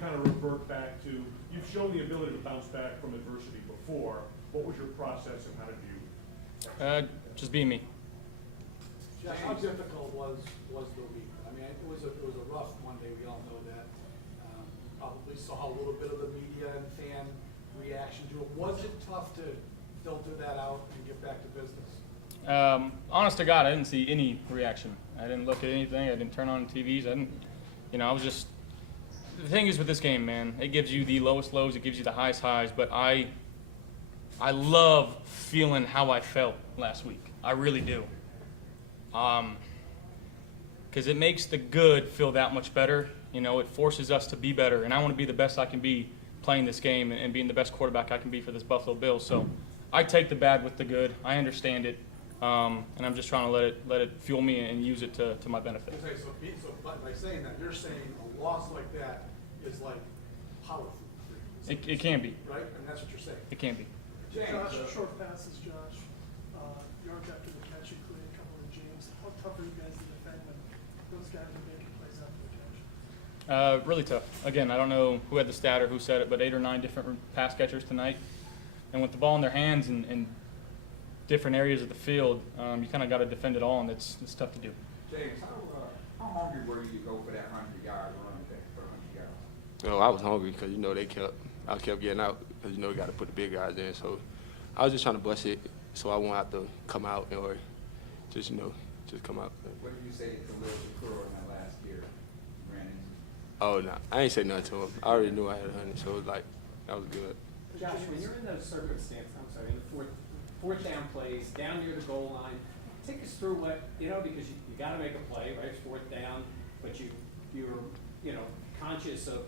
kind of revert back to, you've shown the ability to bounce back from adversity before. What was your process and how did you? Just being me. Josh, how difficult was the week? I mean, it was a rough Monday. We all know that. Probably saw a little bit of the media and fan reaction to it. Was it tough to filter that out and get back to business? Honest to God, I didn't see any reaction. I didn't look at anything. I didn't turn on TVs. I didn't, I was just. The thing is with this game, man, it gives you the lowest lows. It gives you the highest highs. But I love feeling how I felt last week. I really do. Because it makes the good feel that much better. It forces us to be better, and I want to be the best I can be playing this game and being the best quarterback I can be for this Buffalo Bills. So I take the bad with the good. I understand it, and I'm just trying to let it fuel me and use it to my benefit. So by saying that, you're saying a loss like that is like power food. It can be. Right? And that's what you're saying. It can be. Josh, short passes, Josh. Yards after the catch, including a couple of James. How tough are you guys to defend when those guys are making plays after the catch? Really tough. Again, I don't know who had the stat or who said it, but 8 or 9 different pass catchers tonight. And with the ball in their hands in different areas of the field, you kind of got to defend it all, and it's tough to do. James, how hungry were you to go for that 100-yard run for 100 yards? I was hungry because I kept getting out because we got to put the big guys in. So I was just trying to bust it so I won't have to come out or just come out. What did you say to Will Shakur in that last year you ran into? Oh no, I ain't say nothing to him. I already knew I had 100, so it was like that was good. Josh, when you're in those circumstances, in the fourth down plays, down near the goal line, take us through what, because you got to make a play, right? It's fourth down, but you're conscious of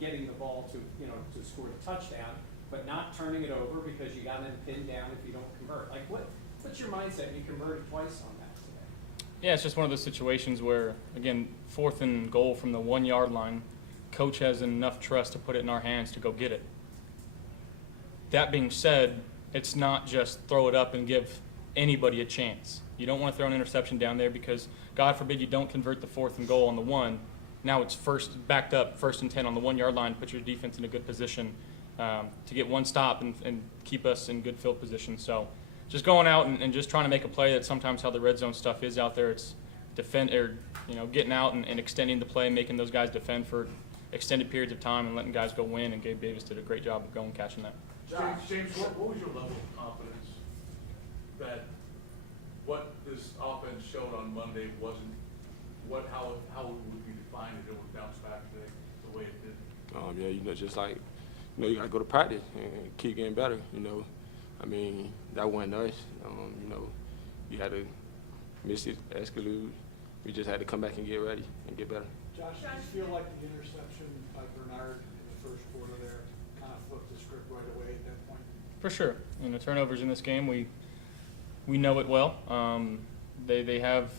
getting the ball to score the touchdown, but not turning it over because you got them pinned down if you don't convert. Like, what's your mindset? You converted twice on that today. Yeah, it's just one of those situations where, again, 4th and goal from the 1-yard line, coach has enough trust to put it in our hands to go get it. That being said, it's not just throw it up and give anybody a chance. You don't want to throw an interception down there because, God forbid, you don't convert the 4th and goal on the 1. Now it's backed up, 1st and 10 on the 1-yard line, put your defense in a good position to get one stop and keep us in good field position. So just going out and just trying to make a play. That's sometimes how the red zone stuff is out there. It's getting out and extending the play, making those guys defend for extended periods of time and letting guys go win. And Gabe Davis did a great job of going catching that. James, what was your level of confidence that what this offense showed on Monday wasn't how would you define it? It would bounce back today the way it did. Yeah, just like you got to go to practice and keep getting better. I mean that wasn't us. You had to miss it, exclude. We just had to come back and get ready and get better. Josh, do you feel like the interception by Bernard in the first quarter there kind of flipped the script right away at that point? For sure. Turnovers in this game, we know it well. They have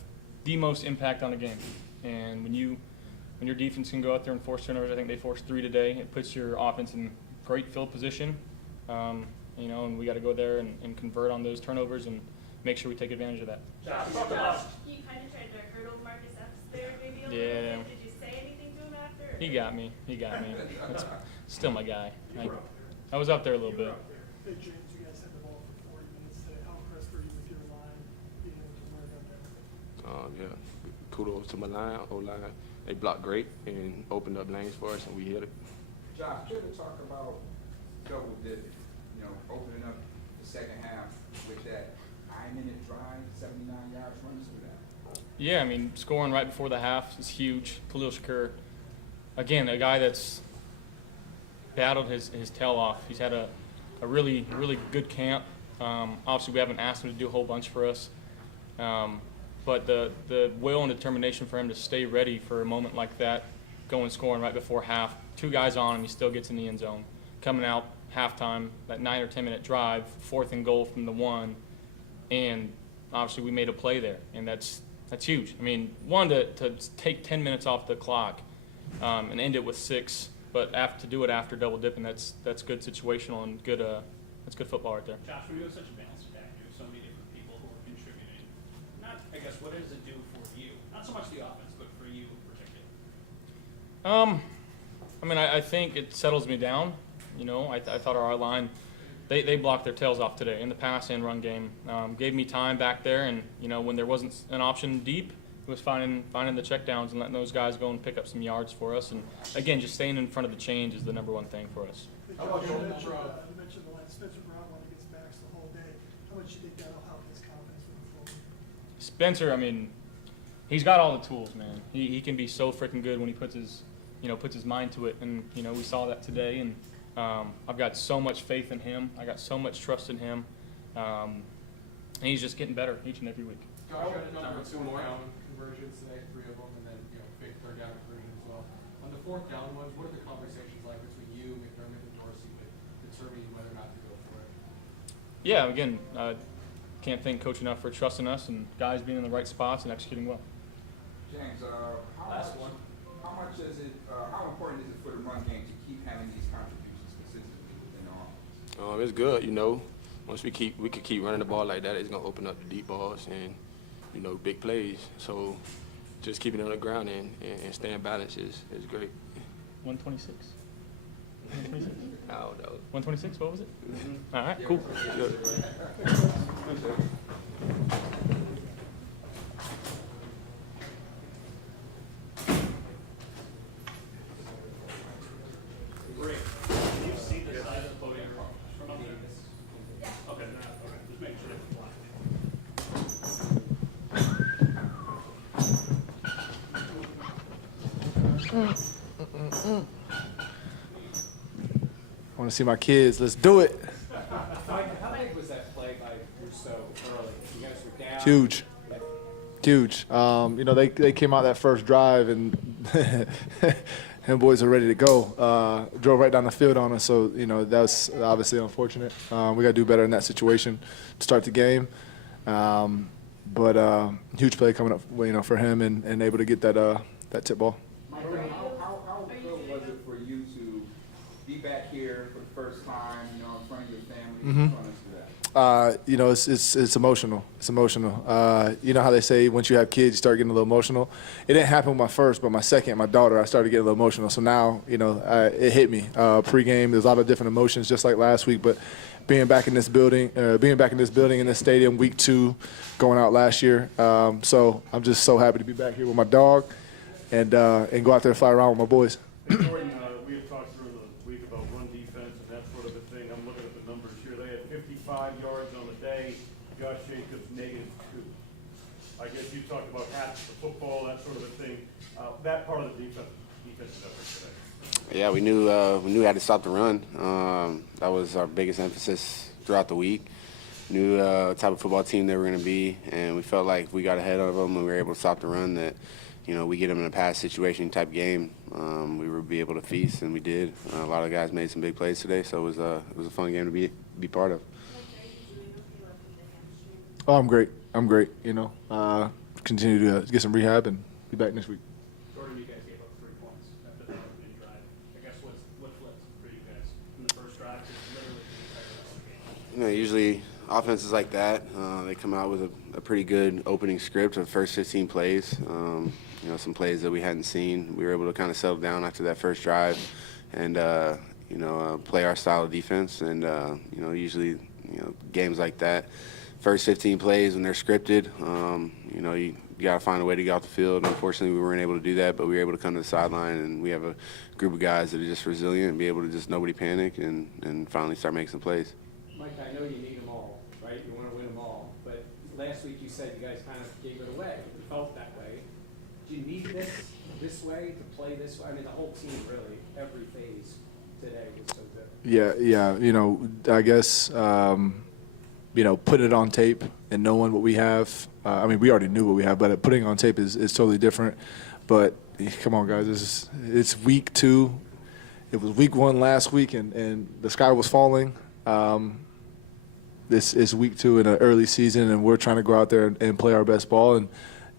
the most impact on the game. And when your defense can go out there and force turnovers, I think they forced 3 today. It puts your offense in great field position. And we got to go there and convert on those turnovers and make sure we take advantage of that. Josh, you kind of tried to hurdle Marcus Epps there maybe a little bit. Did you say anything to him after? He got me. That's still my guy. I was up there a little bit. Hey, James, you guys had the ball for 40 minutes today. How impressed were you with your line being able to work on everything? Yeah, kudos to my line, O-line. They blocked great and opened up lanes for us, and we hit it. Josh, you ever talk about double dipping, opening up the second half with that 9-minute drive, 79 yards runs through that? Yeah, scoring right before the half is huge. Khalil Shakur, again, a guy that's battled his tail off. He's had a really, really good camp. Obviously, we haven't asked him to do a whole bunch for us. But the will and determination for him to stay ready for a moment like that, going scoring right before half, 2 guys on him, he still gets in the end zone. Coming out halftime, that 9 or 10 minute drive, 4th and goal from the 1, and obviously we made a play there, and that's huge. One, to take 10 minutes off the clock and end it with 6, but to do it after double dipping, that's good situational and good. That's good football right there. Josh, we have such a balanced attack. You have so many different people who are contributing. What does it do for you? Not so much the offense, but for you in particular. I mean, I think it settles me down. You know, I thought our line, they blocked their tails off today in the pass and run game. Gave me time back there, and you know, when there wasn't an option deep, it was finding the checkdowns and letting those guys go and pick up some yards for us. And again, just staying in front of the chains is the #1 thing for us. How about You Joe mentioned, Brown? you mentioned the line, Spencer Brown when he gets backs the whole day. How much do you think that'll help his confidence moving forward? Spencer, I mean, he's got all the tools, man. He can be so freaking good when he puts his mind to it, and you know, we saw that today. And I've got so much faith in him. I got so much trust in him, and he's just getting better each and every week. Josh had a number of 4th down conversions today, 3 of them, and then big 3rd down conversion as well. On the 4th down ones, what are the conversations like between you, McDermott, and Dorsey with determining whether or not to go for it? Yeah, again, can't thank Coach enough for trusting us and guys being in the right spots and executing well. James, how important is it for the run game to keep having these contributions consistently within the offense? It's good, you know. Once we could keep running the ball like that, it's gonna open up the deep balls and, you know, big plays. So just keeping it on the ground and staying balanced is great. 126. 126. I don't know. 126. What was it? All right, cool. Great. Can you see the size of the podium from up there? Okay, just making sure it's black. I want to see my kids. Let's do it. Mike, how big was that play by Rousseau early? You guys were down. Huge. Huge. You know, they came out that first drive and them boys are ready to go. Drove right down the field on us, so, you know, that was obviously unfortunate. We got to do better in that situation to start the game. But huge play coming up, you know, for him and able to get that tip ball. Mike, how good was it for you to be back here for the first time, you know, in front of your family? Run us through that. You know, it's emotional. It's emotional. You know how they say once you have kids, you start getting a little emotional. It didn't happen with my first, but my second, my daughter, I started getting a little emotional. So now, you know, it hit me. Pre-game, there's a lot of different emotions, just like last week. But being back in this building, in this stadium, week 2, going out last year. So I'm just so happy to be back here with my dog and go out there and fly around with my boys. Jordan, we had talked through the week about run defense and that sort of a thing. I'm looking at the numbers here. They had 55 yards on the day. Josh Jacobs, -2. I guess you talked about half the football, that sort of a thing. That part of the defensive effort today. Yeah, we knew we had to stop the run. That was our biggest emphasis throughout the week. Knew what type of football team they were going to be, and we felt like we got ahead of them and we were able to stop the run. That, you know, we get them in a pass situation type game, we would be able to feast, and we did. A lot of guys made some big plays today, so it was a fun game to be part of. Oh, I'm great. You know, continue to get some rehab and be back next week. Jordan, you guys gave up 3 points after the opening drive. I guess what flipped for you guys in the first drive? Just literally the entire rest of the game. You know, usually offenses like that, they come out with a pretty good opening script of the first 15 plays. You know, some plays that we hadn't seen. We were able to kind of settle down after that first drive and, you know, play our style of defense. And, you know, usually, you know, games like that, first 15 plays when they're scripted, you know, you got to find a way to get off the field. Unfortunately, we weren't able to do that, but we were able to come to the sideline, and we have a group of guys that are just resilient and be able to just nobody panic and finally start making some plays. Mike, I know you need them all, right? You want to win them all. But last week you said you guys kind of gave it away. You felt that way. Do you need this way to play this way? I mean, the whole team really, every phase today was so good. Yeah. You know, I guess, you know, putting it on tape and knowing what we have. I mean, we already knew what we have, but putting it on tape is totally different. But come on, guys, it's week 2. It was week 1 last week, and the sky was falling. This is week 2 in an early season, and we're trying to go out there and play our best ball. And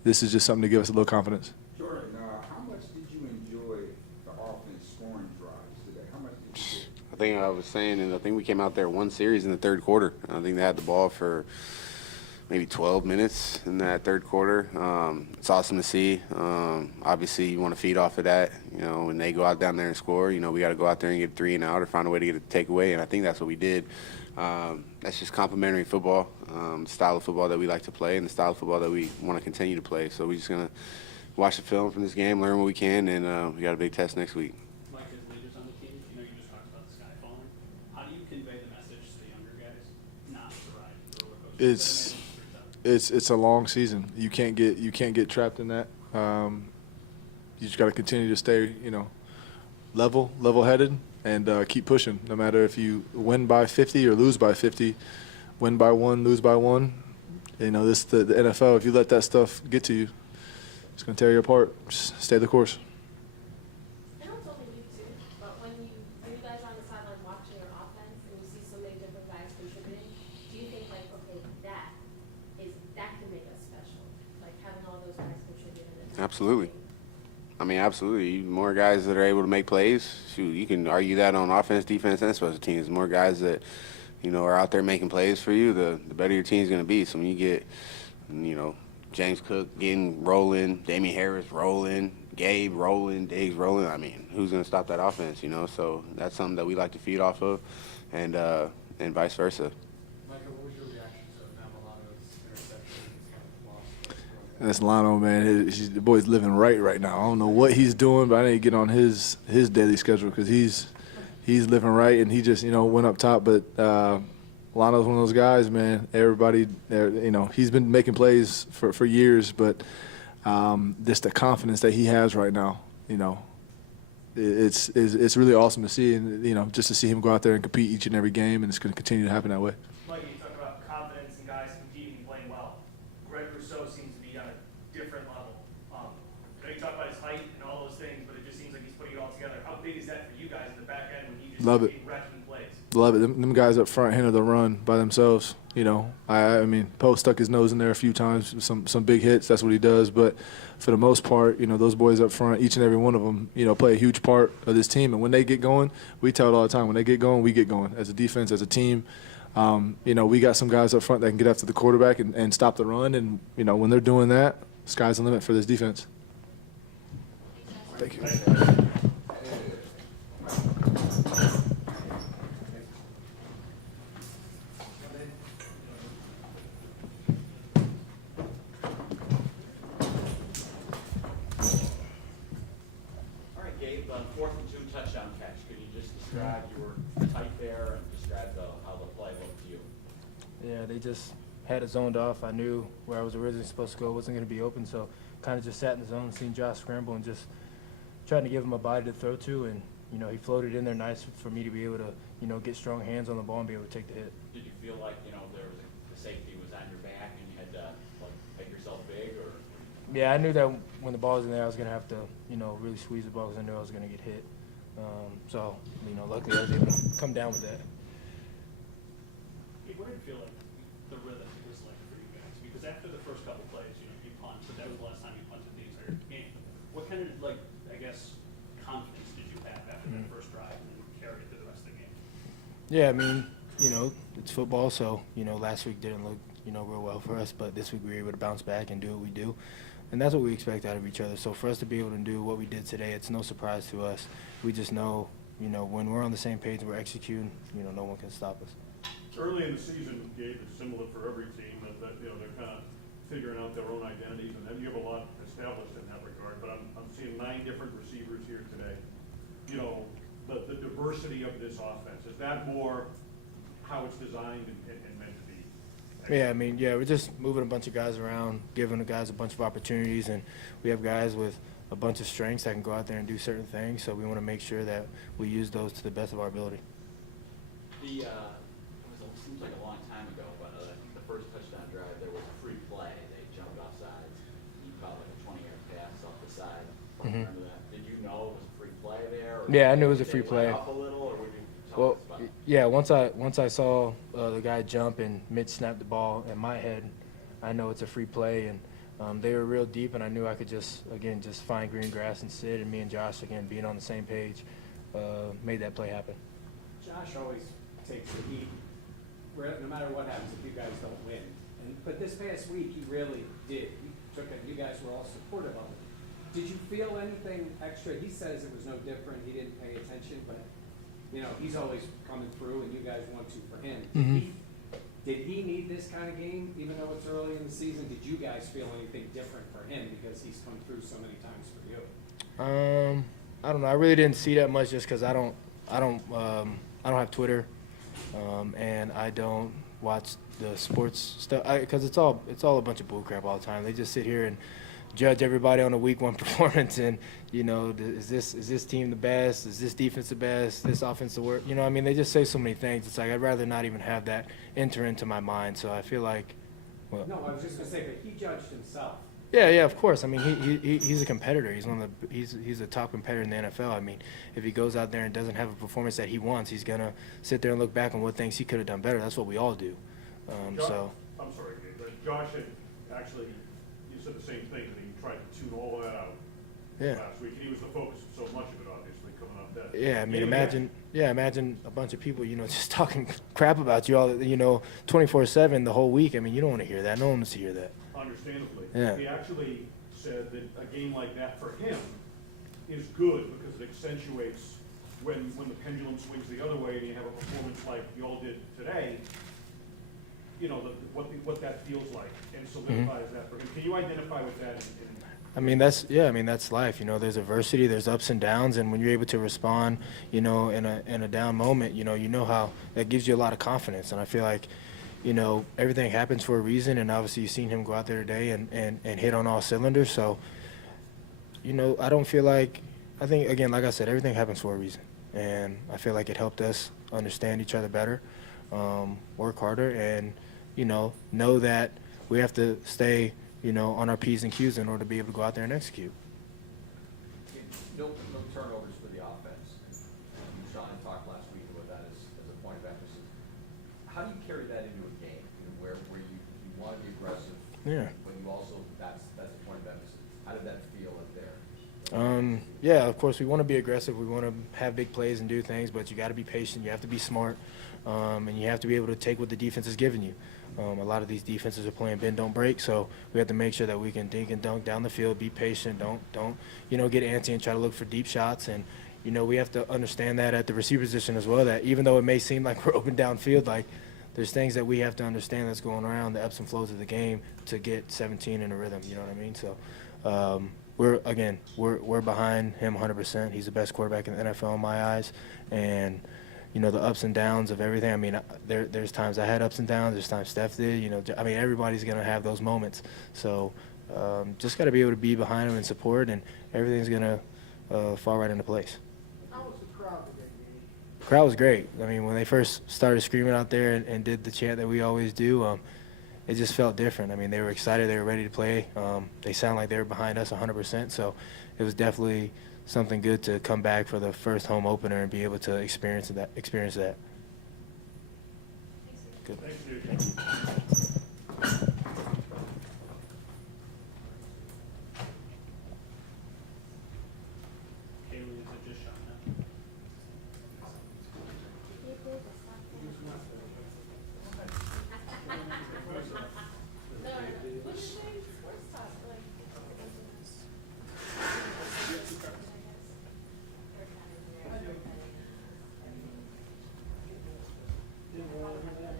this is just something to give us a little confidence. Jordan, how much did you enjoy the offense scoring drives today? How much did you get? I think I was saying, and I think we came out there 1 series in the 3rd quarter. I think they had the ball for maybe 12 minutes in that third quarter. It's awesome to see. Obviously, you want to feed off of that. You know, when they go out down there and score, you know, we got to go out there and get 3 and out or find a way to get a takeaway, and I think that's what we did. That's just complementary football, the style of football that we like to play and the style of football that we want to continue to play. So we're just going to watch the film from this game, learn what we can, and we got a big test next week. Mike, as leaders on the team, you know, you just talked about the sky falling. How do you convey the message to the younger guys not to ride the roller coaster? It's a long season. You can't get trapped in that. You just got to continue to stay, you know, level-headed, and keep pushing. No matter if you win by 50 or lose by 50, win by 1, lose by 1. You know, the NFL. If you let that stuff get to you, it's gonna tear you apart. Just stay the course. I know it's only week 2, but when you guys are on the sideline watching your offense and you see so many different guys contributing, do you think like, okay, that can make us special, like having all those guys contribute? Absolutely. I mean, absolutely. More guys that are able to make plays. Shoot, you can argue that on offense, defense, and special teams. More guys that, you know, are out there making plays for you, the better your team's going to be. So when you get, you know, James Cook getting rolling, Damian Harris rolling, Gabe rolling, Diggs rolling, I mean, who's going to stop that offense, you know? So that's something that we like to feed off of, and vice versa. Michael, what was your reaction to Mamalano's interception? That's Lano, man. The boy's living right now. I don't know what he's doing, but I need to get on his daily schedule because he's living right, and he just, you know, went up top. But Lano's one of those guys, man. Everybody, you know, he's been making plays for years, but just the confidence that he has right now, you know, it's really awesome to see, and you know, just to see him go out there and compete each and every game, and it's going to continue to happen that way. Mike, you talk about confidence and guys competing and playing well. Greg Rousseau seems to be on a different level. I know you talk about his height and all those things, but it just seems like he's putting it all together. How big is that for you guys in the back end when he just Love it. wrecking plays? Love it. Them guys up front handle the run by themselves. You know, I mean, Poe stuck his nose in there a few times, some big hits. That's what he does. But for the most part, you know, those boys up front, each and every one of them, you know, play a huge part of this team. And when they get going, we tell it all the time. When they get going, we get going. As a defense, as a team, you know, we got some guys up front that can get after the quarterback and stop the run. And, you know, when they're doing that, sky's the limit for this defense. Thank you. All right, Gabe, 4th and 2 touchdown catch. Could you just describe, you were tight there, and describe how the play looked to you? Yeah, they just had it zoned off. I knew where I was originally supposed to go wasn't going to be open, so kind of just sat in the zone, seen Josh scramble, and just trying to give him a body to throw to, and you know, he floated in there nice for me to be able to, you know, get strong hands on the ball and be able to take the hit. Did you feel like, you know, the safety was on your back and you had to like make yourself big, or? Yeah, I knew that when the ball was in there, I was going to have to, you know, really squeeze the ball because I knew I was going to get hit. So, you know, luckily I was able to come down with that. Hey, what did it feel like the rhythm was like for you guys? Because after the first couple plays, you know, you punt, but that was the last time you punted the entire game. What kind of, like, I guess, confidence did you have after that first drive and then carry it through the rest of the game? Yeah, I mean, you know, it's football, so, you know, last week didn't look, you know, real well for us, but this week we were able to bounce back and do what we do. And that's what we expect out of each other. So for us to be able to do what we did today, it's no surprise to us. We just know, you know, when we're on the same page, we're executing, you know, no one can stop us. Early in the season, Gabe, it's similar for every team, that you know, they're kind of figuring out their own identities, and then you have a lot established in that regard. But I'm seeing 9 different receivers here today. You know, the diversity of this offense, is that more how it's designed and meant to be? Yeah, I mean, yeah, we're just moving a bunch of guys around, giving the guys a bunch of opportunities, and we have guys with a bunch of strengths that can go out there and do certain things, so we want to make sure that we use those to the best of our ability. It seems like a long time ago, but I think the first touchdown drive, there was a free play. They jumped off sides. You caught like a 20-yard pass off the side. Remember that? Did you know it was a free play there? Or Yeah, I knew it was a free play. Off a little, or would you tell Well, us about it? yeah, once I saw the guy jump and mid-snap the ball in my head, I know it's a free play, and they were real deep, and I knew I could just find green grass and sit, and me and Josh, again, being on the same page, made that play happen. Josh always takes the heat, no matter what happens, if you guys don't win. But this past week, he really did. He took it, you guys were all supportive of it. Did you feel anything extra? He says it was no different, he didn't pay attention, but, you know, he's always coming through and you guys want to for him. Did he need this kind of game, even though it's early in the season? Did you guys feel anything different for him because he's come through so many times for you? I don't know. I really didn't see that much just because I don't have Twitter, and I don't watch the sports stuff because it's all a bunch of bullcrap all the time. They just sit here and judge everybody on a week one performance, and you know, is this team the best? Is this defense the best? This offense the worst? You know, I mean, they just say so many things. It's like I'd rather not even have that enter into my mind. So I feel like, well, No, I was just gonna say, but he judged himself. yeah, of course. I mean, he's a competitor. He's a top competitor in the NFL. I mean, if he goes out there and doesn't have a performance that he wants, he's gonna sit there and look back on what things he could have done better. That's what we all do. So. I'm sorry, Gabe, but Josh had actually, you said the same thing, that he tried to tune all of that out last week, and he was the focus of so much of it, obviously, coming off that. Yeah, I mean, imagine a bunch of people, you know, just talking crap about you all, you know, 24/7 the whole week. I mean, you don't want to hear that. No one wants to hear that. Understandably. Yeah. He actually said that a game like that for him is good because it accentuates when the pendulum swings the other way and you have a performance like you all did today, you know, what that feels like and solidifies that for him. Can you identify with that? I mean, that's life. You know, there's adversity, there's ups and downs, and when you're able to respond, you know, in a down moment, you know how that gives you a lot of confidence. And I feel like, you know, everything happens for a reason, and obviously you've seen him go out there today and hit on all cylinders. So, you know, I think, again, like I said, everything happens for a reason. And I feel like it helped us understand each other better, work harder, and, you know that we have to stay, you know, on our P's and Q's in order to be able to go out there and execute. No turnovers for the offense. Sean had talked last week about that as a point of emphasis. How do you carry that into a game, you know, where you want to be aggressive, but you also that's a point of emphasis? How did that feel up there? Yeah, of course we want to be aggressive. We want to have big plays and do things, but you got to be patient. You have to be smart, and you have to be able to take what the defense is giving you. A lot of these defenses are playing bend don't break, so we have to make sure that we can dink and dunk down the field, be patient, don't you know, get antsy and try to look for deep shots. And you know, we have to understand that at the receiver position as well, that even though it may seem like we're open downfield, like there's things that we have to understand that's going around, the ebbs and flows of the game, to get 17 in a rhythm, you know what I mean? So we're behind him 100%. He's the best quarterback in the NFL in my eyes, and you know, the ups and downs of everything. I mean, there's times I had ups and downs. There's times Steph did. You know, I mean, everybody's going to have those moments. So just got to be able to be behind him and support, and everything's going to fall right into place. How was the crowd today, Gabe? The crowd was great. I mean, when they first started screaming out there and did the chant that we always do, it just felt different. I mean, they were excited. They were ready to play. They sound like they were behind us 100%. So it was definitely something good to come back for the first home opener and be able to experience that. Good. Thanks, dude. Haley, is it just Sean now? Didn't roll over that.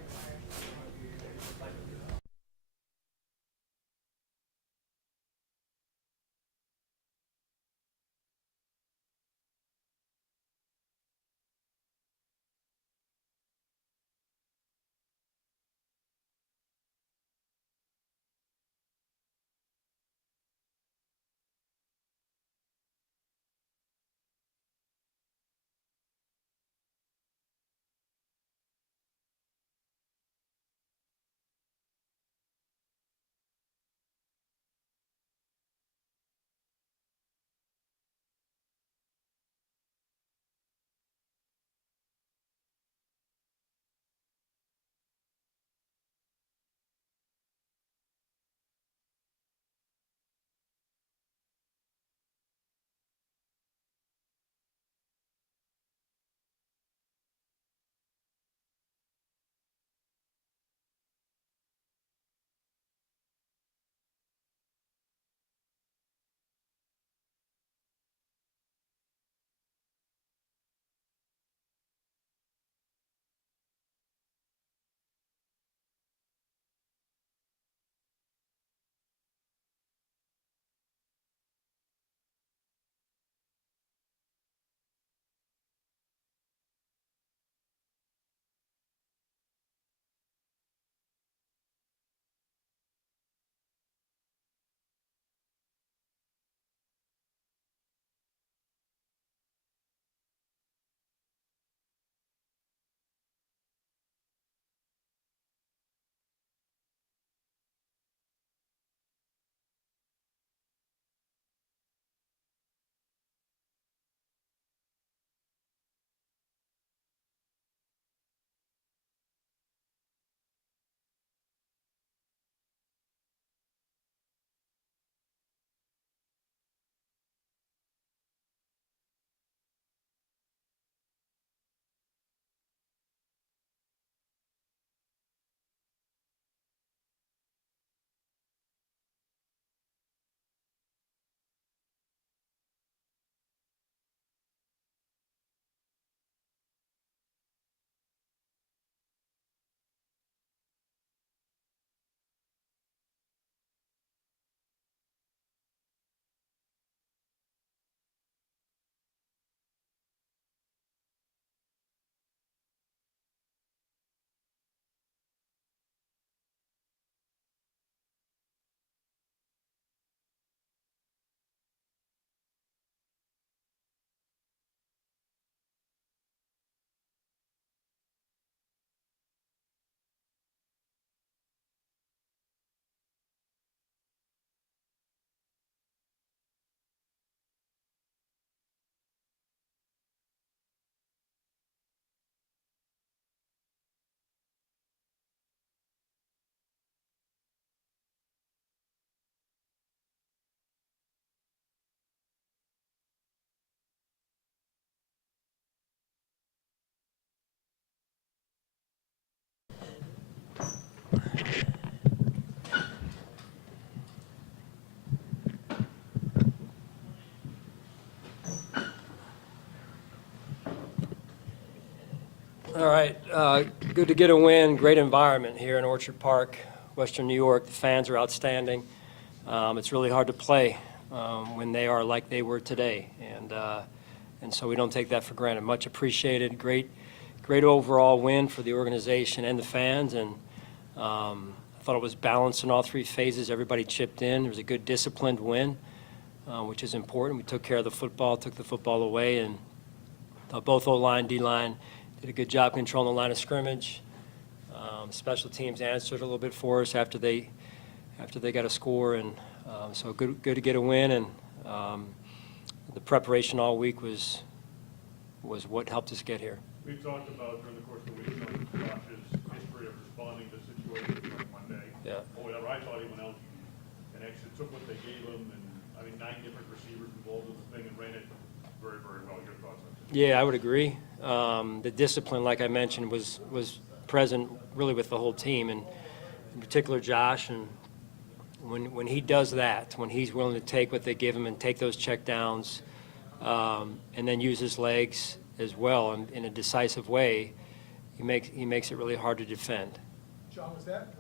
All right, good to get a win, great environment here in Orchard Park, Western New York. The fans are outstanding. It's really hard to play when they are like they were today, and so we don't take that for granted. Much appreciated, great overall win for the organization and the fans, and I thought it was balanced in all three phases. Everybody chipped in. It was a good disciplined win, which is important. We took care of the football, took the football away, and both O-line, D-line did a good job controlling the line of scrimmage. Special teams answered a little bit for us after they got a score, and so good to get a win. And the preparation all week was what helped us get here. We talked about during the course of the week, Josh's history of responding to situations like Monday. Yeah. Or whatever. I thought he went out and actually took what they gave him, and 9 different receivers involved in the thing and ran it very, very well. Your thoughts on that? Yeah, I would agree. The discipline, like I mentioned, was present really with the whole team, and in particular Josh. And when he does that, when he's willing to take what they give him and take those check downs, and then use his legs as well in a decisive way, he makes it really hard to defend. John, was that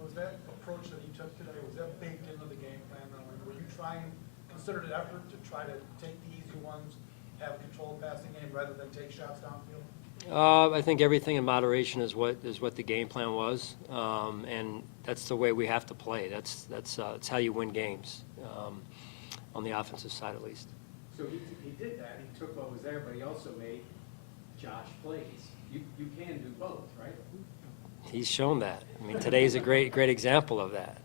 approach that he took today, was that baked into the game plan? Were you trying, considered an effort to try to take the easy ones, have a controlled passing game rather than take shots downfield? I think everything in moderation is what the game plan was, and that's the way we have to play. That's how you win games, on the offensive side at least. So he did that, he took what was there, but he also made Josh plays. You can do both, right? He's shown that. I mean, today's a great example of that.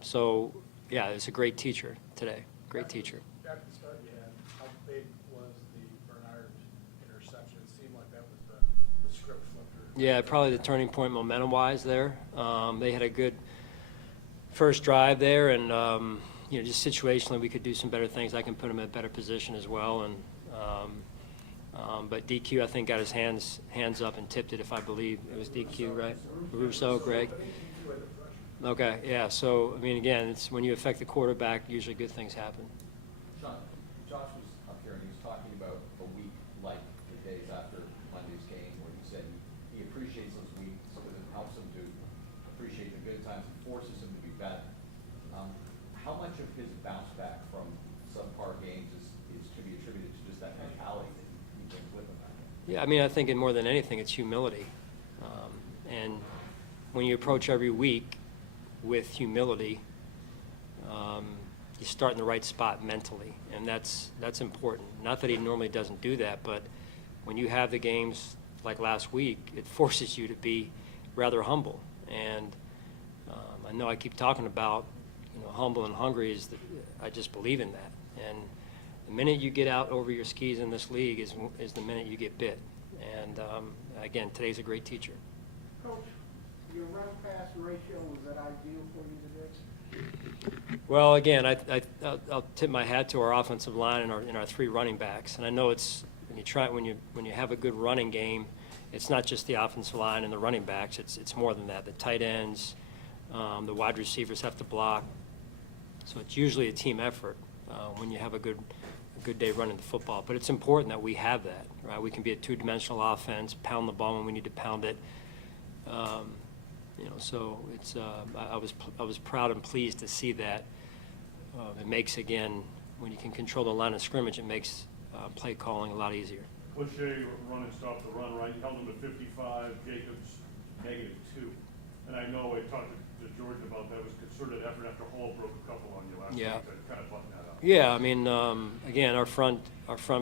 So, yeah, it's a great teacher today, great teacher. After the start you had, how big was the Bernard interception? It seemed like that was the script flipper. Yeah, probably the turning point momentum-wise there. They had a good first drive there, and just situationally we could do some better things. I can put him in a better position as well, and but DQ I think got his hands up and tipped it, if I believe it was DQ, right? Russo, Greg. Okay, yeah. So I mean, again, it's when you affect the quarterback, usually good things happen. Sean, Josh was up here and he was talking about a week like the days after Monday's game, where he said he appreciates those weeks because it helps him to appreciate the good times and forces him to be better. How much of his bounce back from subpar games is to be attributed to just that mentality that he brings with him? Yeah, I mean, I think more than anything, it's humility. And when you approach every week with humility, you start in the right spot mentally, and that's important. Not that he normally doesn't do that, but when you have the games like last week, it forces you to be rather humble. And I know I keep talking about humble and hungry I just believe in that. And the minute you get out over your skis in this league is the minute you get bit. And again, today's a great teacher. Coach, your run-pass ratio, was that ideal for you today? Well, again, I'll tip my hat to our offensive line and our 3 running backs. And I know it's when you have a good running game, it's not just the offensive line and the running backs. It's more than that. The tight ends, the wide receivers have to block. So it's usually a team effort when you have a good day running the football. But it's important that we have that, right? We can be a 2-dimensional offense, pound the ball when we need to pound it. So it's I was proud and pleased to see that. It makes, again, when you can control the line of scrimmage, it makes play calling a lot easier. Cliche run and stop the run, right? You held them to 55, Jacobs -2. And I know I talked to Jordan about that. It was concerted effort after Hall broke a couple on you last week to kind of button that up. Yeah, I mean, again, our front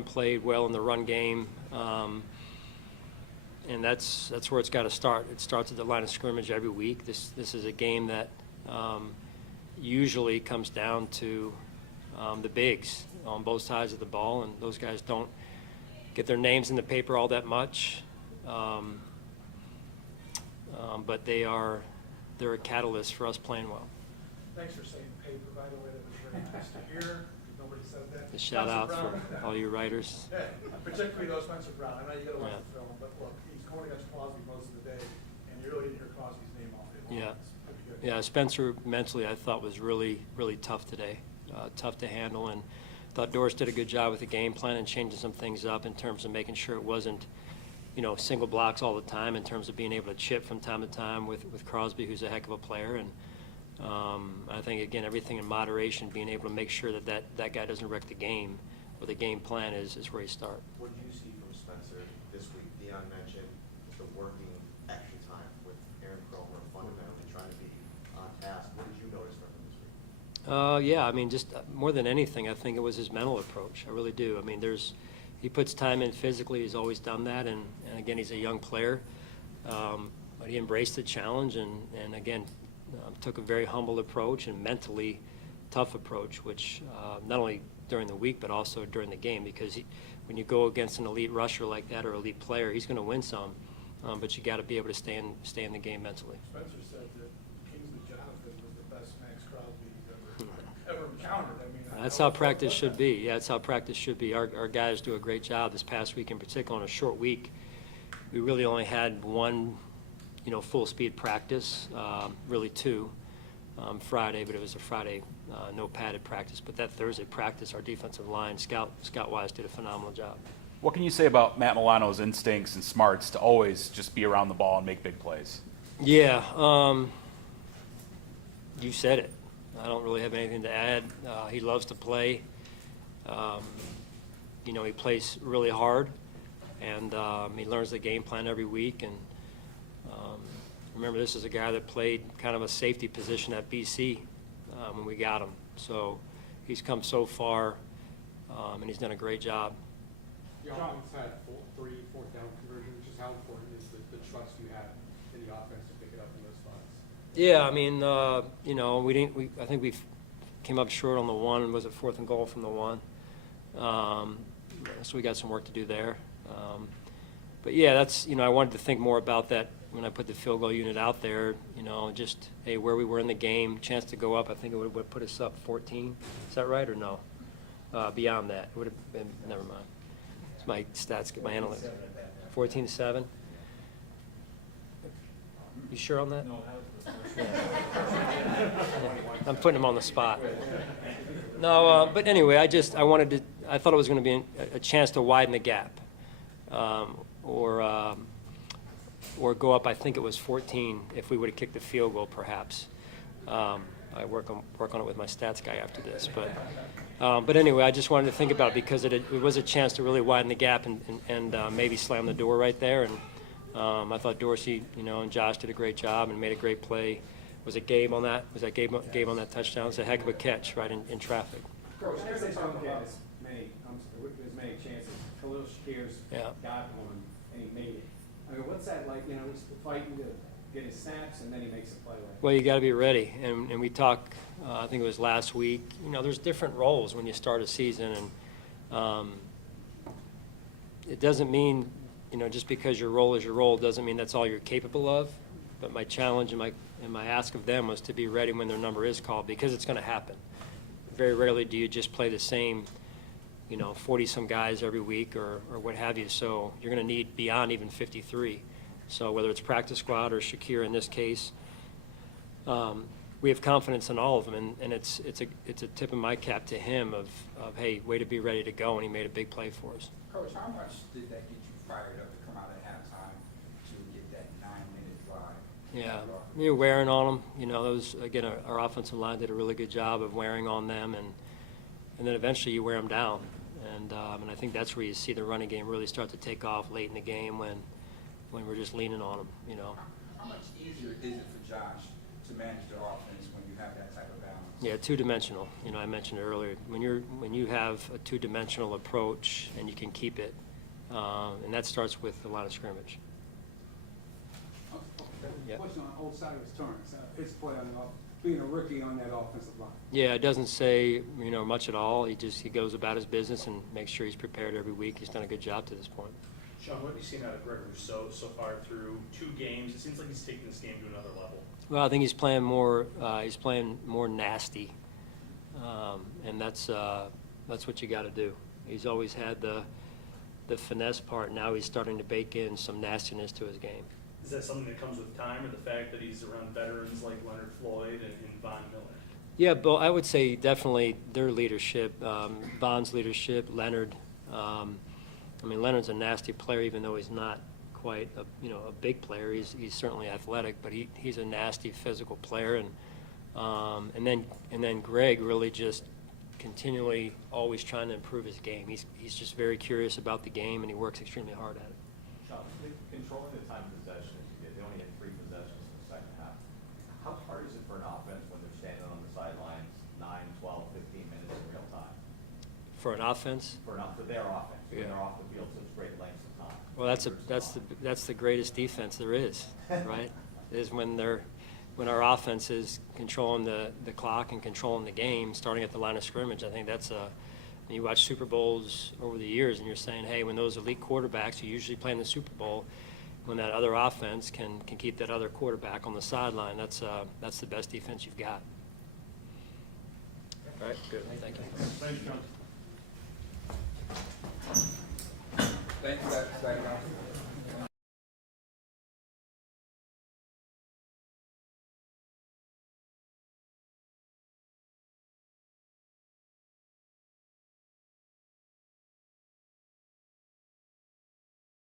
played well in the run game, and that's where it's got to start. It starts at the line of scrimmage every week. This is a game that usually comes down to the bigs on both sides of the ball, and those guys don't get their names in the paper all that much, but they're a catalyst for us playing well. Thanks for saying paper, by the way. That was very nice to hear. Nobody said that. A shout out for all you writers. Yeah, particularly those Spencer Brown. I know you got to watch the film, but look, he's going against Crosby most of the day, and you really didn't hear Crosby's name all day long. Yeah. It's pretty good. Yeah, Spencer mentally I thought was really, really tough today, tough to handle, and thought Doris did a good job with the game plan and changing some things up in terms of making sure it wasn't single blocks all the time in terms of being able to chip from time to time with Crosby, who's a heck of a player. And I think, again, everything in moderation, being able to make sure that guy doesn't wreck the game, or the game plan is where you start. What did you see from Spencer this week? Dion mentioned the working extra time with Aaron Cromer, fundamentally trying to be on task. What did you notice from him this week? Yeah, I mean, just more than anything, I think it was his mental approach. I really do. I mean, he puts time in physically. He's always done that, and again, he's a young player, but he embraced the challenge, and again, took a very humble approach and mentally tough approach, which not only during the week but also during the game, because when you go against an elite rusher like that or elite player, he's going to win some, but you got to be able to stay in the game mentally. Spencer said that Kingsley Jonathan was the best Max Crosby he's ever encountered. I mean, That's how practice should be. Yeah, that's how practice should be. Our guys do a great job this past week, in particular on a short week. We really only had one, full speed practice, really two, Friday, but it was a Friday no padded practice. But that Thursday practice, our defensive line, scout-wise, did a phenomenal job. What can you say about Matt Milano's instincts and smarts to always just be around the ball and make big plays? Yeah, you said it. I don't really have anything to add. He loves to play. He plays really hard, and he learns the game plan every week. And remember, this is a guy that played kind of a safety position at BC when we got him. So he's come so far, and he's done a great job. The offense had 3 fourth down conversions. Just how important is the trust you have in the offense to pick it up in those spots? Yeah, I mean, I think we came up short on the one. Was it 4th and goal from the one? So we got some work to do there. But yeah, that's, I wanted to think more about that when I put the field goal unit out there, just, hey, where we were in the game, chance to go up. I think it would put us up 14. Is that right or no? Beyond that, it would have been, never mind. It's my stats, my analytics. 14-7. You sure on that? No, that was the first. I'm putting him on the spot. No, but anyway, I thought it was going to be a chance to widen the gap, or go up. I think it was 14 if we would have kicked the field goal, perhaps. I work on it with my stats guy after this, but anyway, I just wanted to think about it because it was a chance to really widen the gap and maybe slam the door right there. And I thought Dorsey, and Josh did a great job and made a great play. Was it Gabe on that? Was that Gabe on that touchdown? It's a heck of a catch right in traffic. Coach, never they don't get as many chances. Khalil Shakir's got one, and he made it. I mean, what's that like? He's fighting to get his snaps, and then he makes a play like that. Well, you got to be ready. And we talked, I think it was last week, there's different roles when you start a season. And it doesn't mean, just because your role is your role doesn't mean that's all you're capable of. But my challenge and my ask of them was to be ready when their number is called, because it's going to happen. Very rarely do you just play the same 40-some guys every week or what have you. So you're going to need beyond even 53. So whether it's practice squad or Shakir in this case, we have confidence in all of them, and it's a tip of my cap to him of hey, way to be ready to go, and he made a big play for us. Coach, how much did that get you fired up to come out at halftime to get that 9-minute drive? Yeah, you're wearing on them. Those, again, our offensive line did a really good job of wearing on them, and then eventually you wear them down. And I think that's where you see the running game really start to take off late in the game when we're just leaning on them. How much easier is it for Josh to manage the offense when you have that type of balance? Yeah, two-dimensional. I mentioned it earlier. When you have a two-dimensional approach and you can keep it, and that starts with the line of scrimmage. Yep. Question on Osiris Torrance, his play on being a rookie on that offensive line. Yeah, it doesn't say much at all. He goes about his business and makes sure he's prepared every week. He's done a good job to this point. Sean, what have you seen out of Greg Rousseau so far through 2 games? It seems like he's taking this game to another level. Well, I think he's playing more. He's playing more nasty, and that's what you got to do. He's always had the finesse part. Now he's starting to bake in some nastiness to his game. Is that something that comes with time, or the fact that he's around veterans like Leonard Floyd and Von Miller? Yeah, Bill, I would say definitely their leadership, Von's leadership, Leonard. Leonard's a nasty player, even though he's not quite a big player. He's certainly athletic, but he's a nasty physical player. And then Greg really just continually always trying to improve his game. He's just very curious about the game, and he works extremely hard at it. Sean, controlling the time of possession, they only had 3 possessions in the second half. How hard is it for an offense when they're standing on the sidelines 9, 12, 15 minutes in real time? For an offense? For their offense, when Yeah. they're off the field such great lengths of time. Well, that's the greatest defense there is, right? Is when our offense is controlling the clock and controlling the game, starting at the line of scrimmage. I think that's you watch Super Bowls over the years, and you're saying, hey, when those elite quarterbacks who usually play in the Super Bowl, when that other offense can keep that other quarterback on the sideline, that's the best defense you've got. All right, good. Thank you. Thanks, John. Thank you, Dr. Stackhouse.